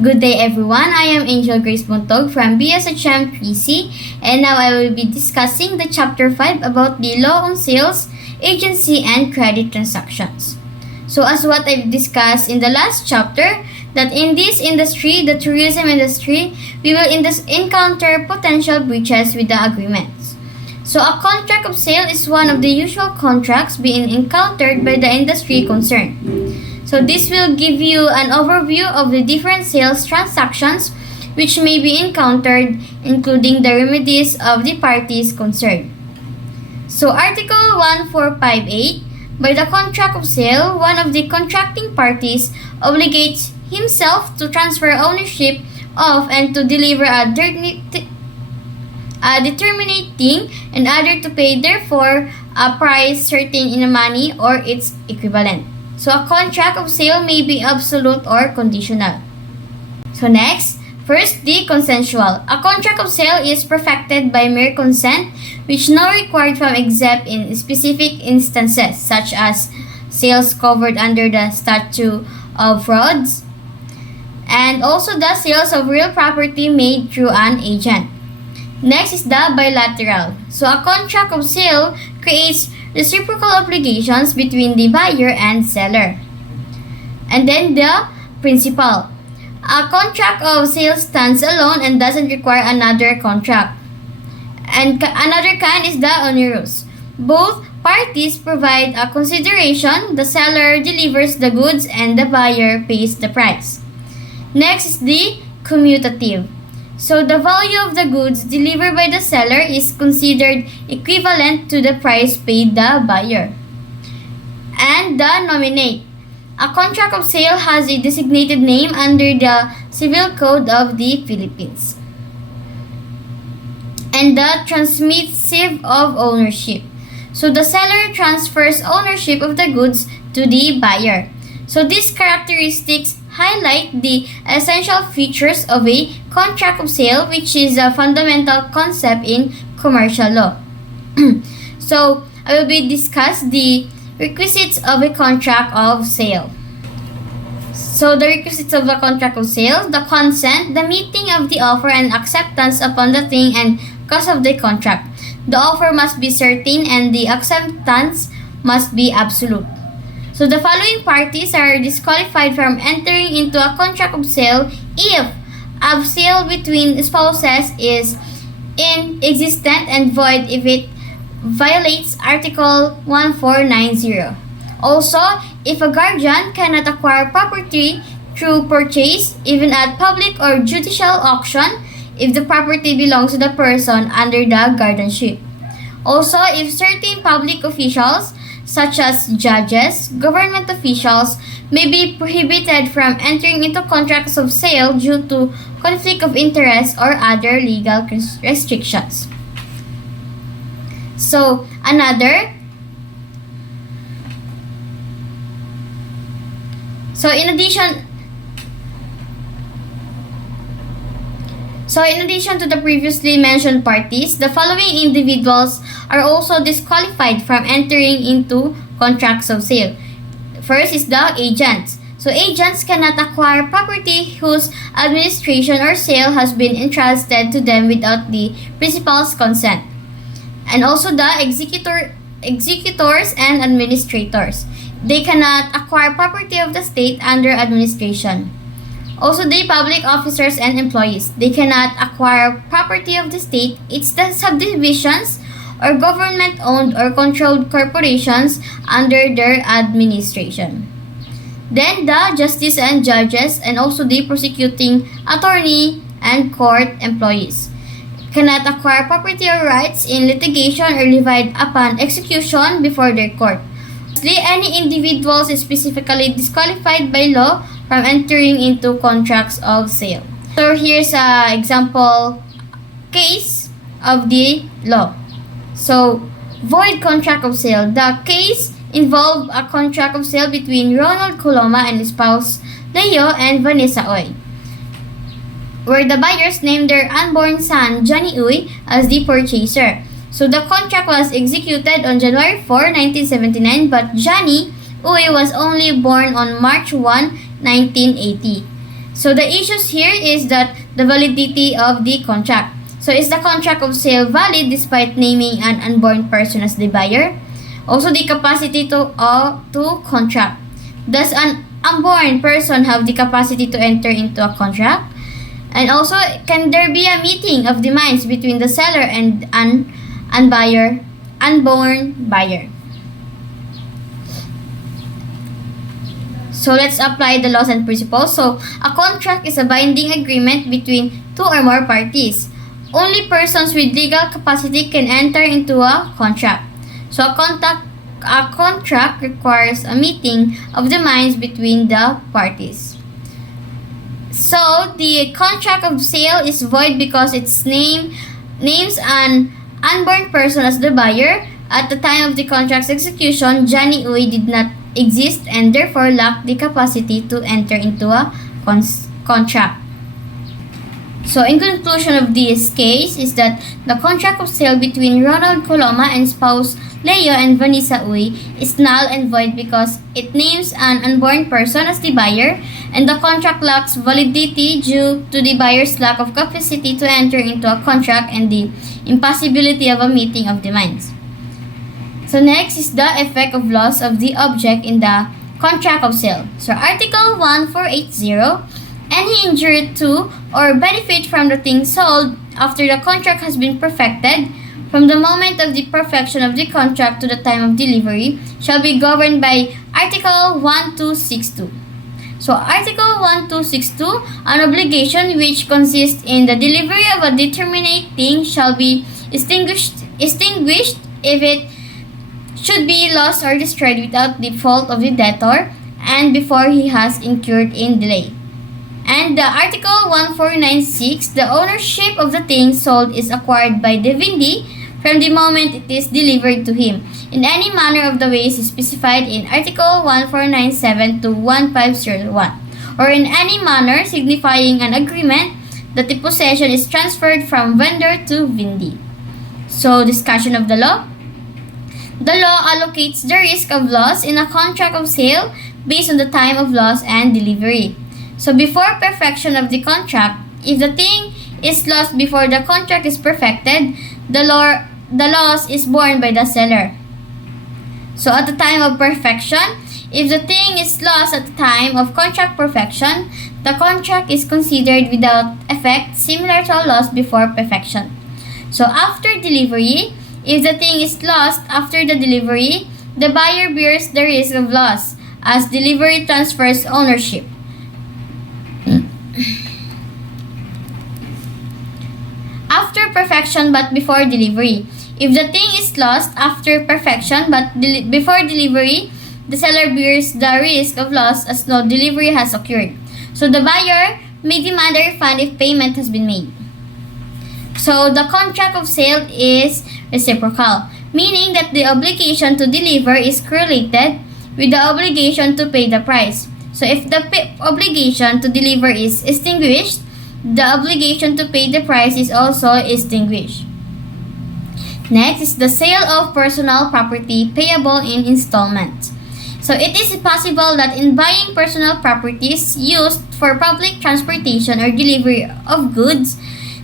Good day everyone, I am Angel Grace Buntog from BS at chap5 and now I will be discussing the chapter 5 about the law on sales, agency, and credit transactions. So as what I've discussed in the last chapter, that in this industry, the tourism industry, we will encounter potential breaches with the agreements. So a contract of sale is one of the usual contracts being encountered by the industry concerned. So this will give you an overview of the different sales transactions which may be encountered, including the remedies of the parties concerned. So Article 1458, by the contract of sale, one of the contracting parties obligates himself to transfer ownership of and to deliver a determinating and other to pay therefore a price certain in money or its equivalent. So a contract of sale may be absolute or conditional. So next, first, the consensual. A contract of sale is perfected by mere consent, which no required from except in specific instances, such as sales covered under the statute of frauds, and also the sales of real property made through an agent. Next is the bilateral. So a contract of sale creates reciprocal obligations between the buyer and seller. And then the principal. A contract of sale stands alone and doesn't require another contract. And another kind is the onerous. Both parties provide a consideration, the seller delivers the goods and the buyer pays the price. Next is the commutative. So the value of the goods delivered by the seller is considered equivalent to the price paid the buyer. And the nominate. A contract of sale has a designated name under the Civil Code of the Philippines. And the transmissive of ownership. So the seller transfers ownership of the goods to the buyer. So these characteristics highlight the essential features of a contract of sale, which is a fundamental concept in commercial law. So I will be discuss the requisites of a contract of sale. So the requisites of the contract of sale: the consent, the meeting of the offer and acceptance upon the thing and cost of the contract. The offer must be certain and the acceptance must be absolute. So the following parties are disqualified from entering into a contract of sale if a sale between spouses is inexistent and void if it violates Article 1490. Also, if a guardian cannot acquire property through purchase, even at public or judicial auction, if the property belongs to the person under the guardianship. Also, if certain public officials such as judges, government officials, may be prohibited from entering into contracts of sale due to conflict of interest or other legal restrictions. So, in addition to the previously mentioned parties, the following individuals are also disqualified from entering into contracts of sale. First is the agents. So agents cannot acquire property whose administration or sale has been entrusted to them without the principal's consent. And also the executors and administrators. They cannot acquire property of the state under administration. Also, the public officers and employees. They cannot acquire property of the state, its subdivisions, or government-owned or controlled corporations under their administration. Then, the justice and judges, and also the prosecuting attorney and court employees cannot acquire property or rights in litigation or levied upon execution before their court. Lastly, any individuals is specifically disqualified by law from entering into contracts of sale. So here's an example case of the law. So, void contract of sale. The case involved a contract of sale between Ronald Coloma and his spouse Leo and Vanessa Oy, where the buyers named their unborn son Johnny Uy as the purchaser. So the contract was executed on January 4, 1979, but Johnny Uy was only born on March 1, 1980. So the issues here is that the validity of the contract. So is the contract of sale valid despite naming an unborn person as the buyer? Also the capacity to contract. Does an unborn person have the capacity to enter into a contract? And also, can there be a meeting of the minds between the seller and an unborn buyer? So let's apply the laws and principles. So a contract is a binding agreement between two or more parties. Only persons with legal capacity can enter into a contract. So a contract requires a meeting of the minds between the parties. So the contract of sale is void because its names an unborn person as the buyer. At the time of the contract's execution, Johnny Uy did not exist and therefore lacked the capacity to enter into a contract. So in conclusion of this case is that the contract of sale between Ronald Coloma and spouse Leo and Vanessa Uy is null and void because it names an unborn person as the buyer and the contract lacks validity due to the buyer's lack of capacity to enter into a contract and the impossibility of a meeting of the minds. So next is the effect of loss of the object in the contract of sale. So Article 1480, any injury to or benefit from the thing sold after the contract has been perfected from the moment of the perfection of the contract to the time of delivery shall be governed by Article 1262. So Article 1262, an obligation which consists in the delivery of a determinate thing shall be extinguished if it should be lost or destroyed without the fault of the debtor and before he has incurred in delay. And the Article 1496, the ownership of the thing sold is acquired by the vendee from the moment it is delivered to him in any manner of the ways specified in Article 1497 to 1501 or in any manner signifying an agreement that the possession is transferred from vendor to vendee. So discussion of the law. The law allocates the risk of loss in a contract of sale based on the time of loss and delivery. So before perfection of the contract, if the thing is lost before the contract is perfected, the loss is borne by the seller. So at the time of perfection, if the thing is lost at the time of contract perfection, the contract is considered without effect similar to a loss before perfection. So after delivery, if the thing is lost after the delivery, the buyer bears the risk of loss as delivery transfers ownership. After perfection but before delivery. If the thing is lost after perfection but before delivery, the seller bears the risk of loss as no delivery has occurred. So the buyer may demand a refund if payment has been made. So the contract of sale is reciprocal, meaning that the obligation to deliver is correlated with the obligation to pay the price. So if the obligation to deliver is extinguished, the obligation to pay the price is also extinguished. Next is the sale of personal property payable in installments. So it is possible that in buying personal properties used for public transportation or delivery of goods,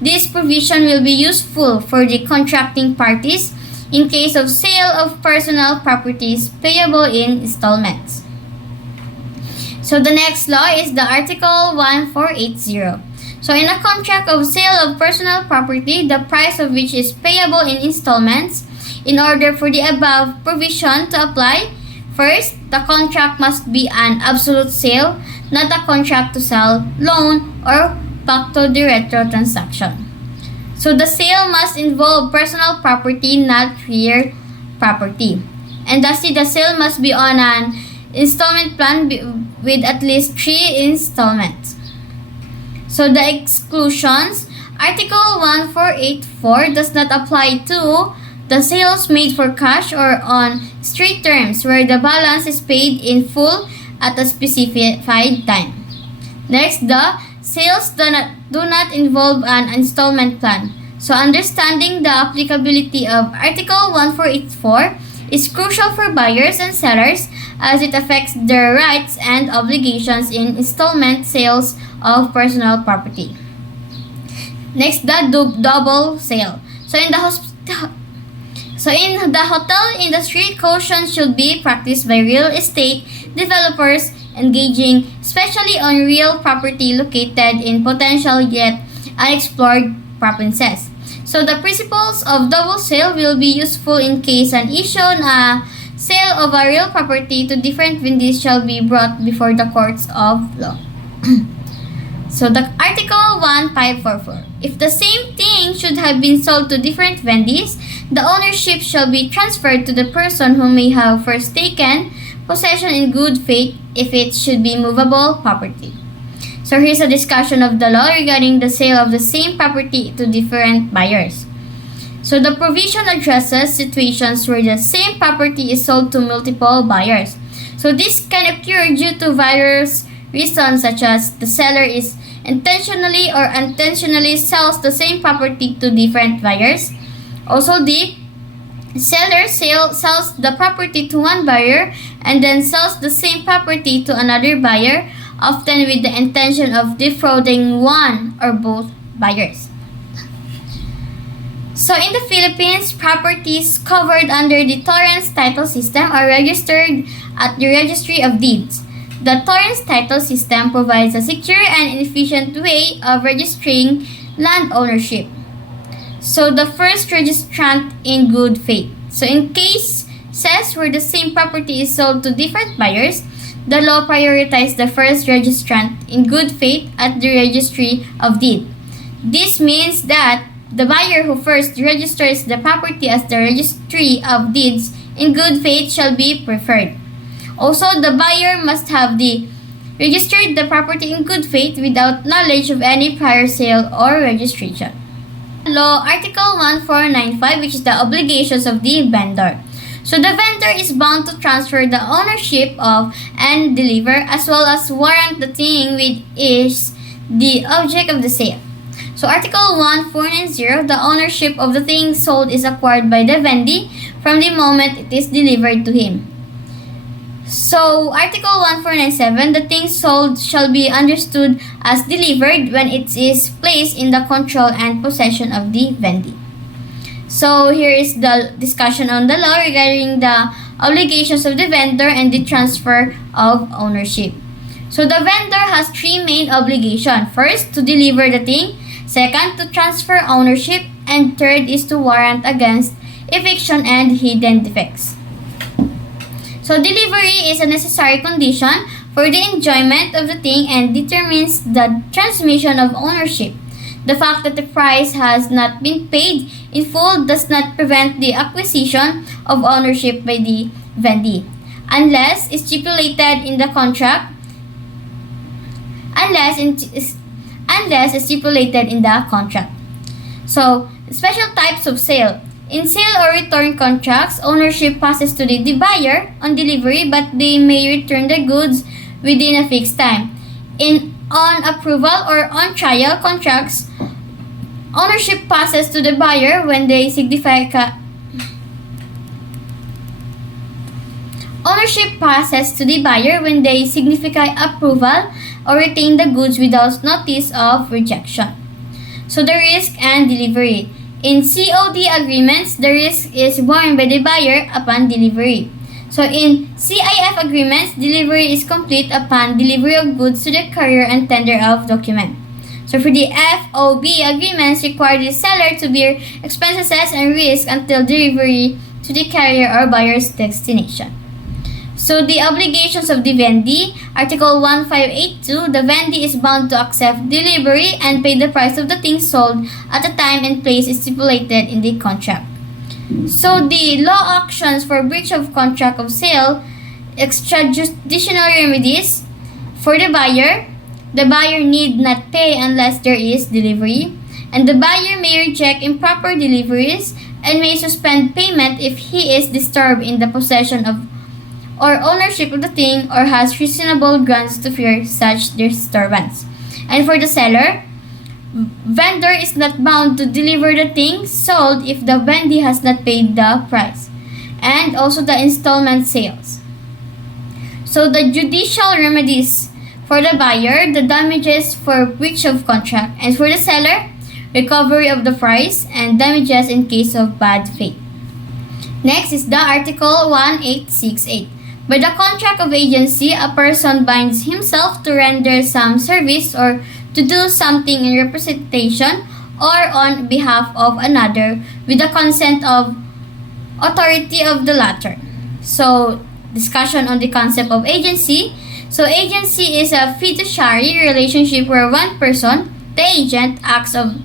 this provision will be useful for the contracting parties in case of sale of personal properties payable in installments. So the next law is the Article 1480. So in a contract of sale of personal property, the price of which is payable in installments, in order for the above provision to apply, first, the contract must be an absolute sale, not a contract to sell, loan, or pacto diretto transaction. So the sale must involve personal property, not real property. And thusly, the sale must be on an installment plan with at least 3 installments. So the exclusions, Article 1484 does not apply to the sales made for cash or on straight terms where the balance is paid in full at a specified time. Next, the sales do not involve an installment plan. So understanding the applicability of Article 1484 is crucial for buyers and sellers as it affects their rights and obligations in installment sales of personal property. Next, the double sale. So in the hotel industry, caution should be practiced by real estate developers engaging especially on real property located in potential yet unexplored provinces. So the principles of double sale will be useful in case an issue on a sale of a real property to different vendees shall be brought before the courts of law. So the Article 1544. If the same thing should have been sold to different vendees, the ownership shall be transferred to the person who may have first taken possession in good faith if it should be movable property. So here's a discussion of the law regarding the sale of the same property to different buyers. So the provision addresses situations where the same property is sold to multiple buyers. So this can occur due to various reasons such as the seller is intentionally or unintentionally sells the same property to different buyers. Also, the seller sells the property to one buyer and then sells the same property to another buyer, often with the intention of defrauding one or both buyers. So in the Philippines, properties covered under the Torrens title system are registered at the Registry of Deeds. The Torrens title system provides a secure and efficient way of registering land ownership. So the first registrant in good faith. So in cases where the same property is sold to different buyers, the law prioritizes the first registrant in good faith at the Registry of Deeds. This means that the buyer who first registers the property as the Registry of Deeds in good faith shall be preferred. Also, the buyer must have registered the property in good faith without knowledge of any prior sale or registration. Law Article 1495, which is the obligations of the vendor. So the vendor is bound to transfer the ownership of and deliver as well as warrant the thing which is the object of the sale. So Article 1490, the ownership of the thing sold is acquired by the vendee from the moment it is delivered to him. So Article 1497, the thing sold shall be understood as delivered when it is placed in the control and possession of the vendee. So here is the discussion on the law regarding the obligations of the vendor and the transfer of ownership. So the vendor has three main obligations. First, to deliver the thing. Second, to transfer ownership. And third is to warrant against eviction and hidden defects. So delivery is a necessary condition for the enjoyment of the thing and determines the transmission of ownership. The fact that the price has not been paid in full does not prevent the acquisition of ownership by the vendee, unless stipulated in the contract. Unless stipulated in the contract. So, special types of sale. In sale or return contracts, ownership passes to the buyer on delivery, but they may return the goods within a fixed time. In on approval or on trial contracts, ownership passes to the buyer when they signify approval or retain the goods without notice of rejection. So the risk and delivery. In COD agreements, the risk is borne by the buyer upon delivery. So in CIF agreements, delivery is complete upon delivery of goods to the courier and tender of document. So for the FOB agreements, require the seller to bear expenses and risk until delivery to the carrier or buyer's destination. So the obligations of the vendee, Article 1582, the vendee is bound to accept delivery and pay the price of the thing sold at the time and place stipulated in the contract. So the law actions for breach of contract of sale, extrajudicial remedies for the buyer need not pay unless there is delivery, and the buyer may reject improper deliveries and may suspend payment if he is disturbed in the possession of or ownership of the thing or has reasonable grounds to fear such disturbance. And for the seller, vendor is not bound to deliver the thing sold if the vendee has not paid the price. And also the installment sales. So the judicial remedies For the buyer, the damages for breach of contract, and for the seller, recovery of the price and damages in case of bad faith. Next is the Article 1868. By the contract of agency, a person binds himself to render some service or to do something in representation or on behalf of another with the consent of authority of the latter. So, discussion on the concept of agency. So, agency is a fiduciary relationship where one person, the agent, acts on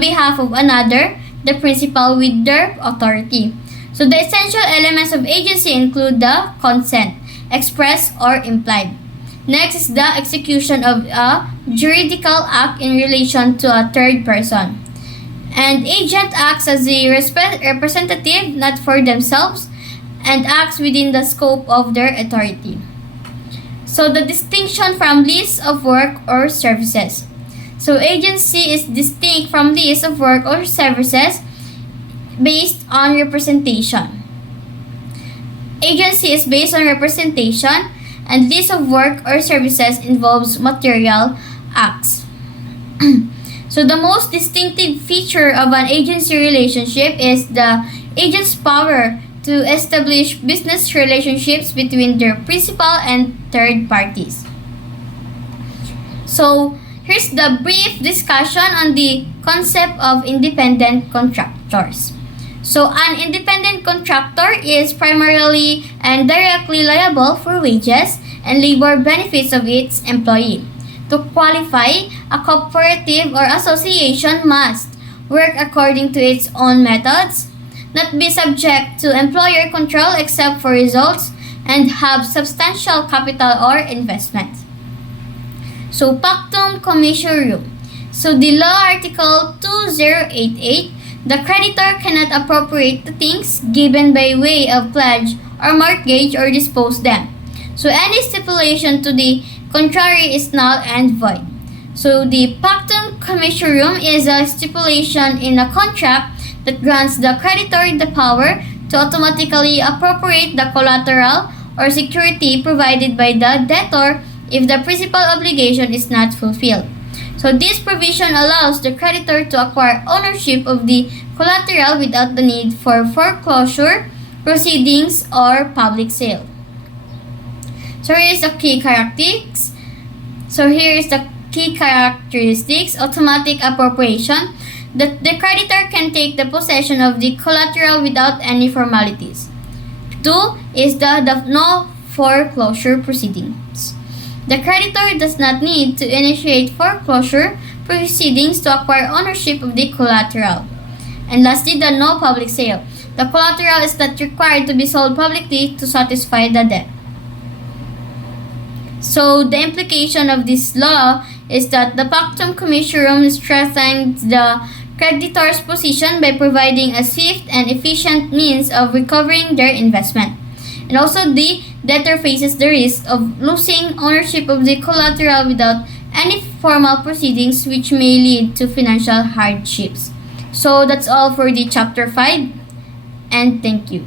behalf of another, the principal, with their authority. So, the essential elements of agency include the consent, express or implied. Next is the execution of a juridical act in relation to a third person. And agent acts as a representative, not for themselves, and acts within the scope of their authority. So the distinction from lease of work or services. So agency is distinct from lease of work or services based on representation. Agency is based on representation, and lease of work or services involves material acts. So the most distinctive feature of an agency relationship is the agent's power to establish business relationships between their principal and third parties. So here's the brief discussion on the concept of independent contractors. So an independent contractor is primarily and directly liable for wages and labor benefits of its employee. To qualify, a cooperative or association must work according to its own methods, not be subject to employer control except for results, and have substantial capital or investment. So, pactum commissionarium. So, the law Article 2088, the creditor cannot appropriate the things given by way of pledge or mortgage or dispose them. So, any stipulation to the contrary is null and void. So, the pactum commissionarium is a stipulation in a contract that grants the creditor the power to automatically appropriate the collateral or security provided by the debtor if the principal obligation is not fulfilled. So this provision allows the creditor to acquire ownership of the collateral without the need for foreclosure proceedings or public sale. So here is the key characteristics. Automatic appropriation. The creditor can take the possession of the collateral without any formalities. 2 is the no foreclosure proceedings. The creditor does not need to initiate foreclosure proceedings to acquire ownership of the collateral. And lastly, the no public sale. The collateral is not required to be sold publicly to satisfy the debt. So the implication of this law is that the pactum commissionarium strengthens the creditor's position by providing a swift and efficient means of recovering their investment. And also the debtor faces the risk of losing ownership of the collateral without any formal proceedings, which may lead to financial hardships. So that's all for the chapter 5, and thank you.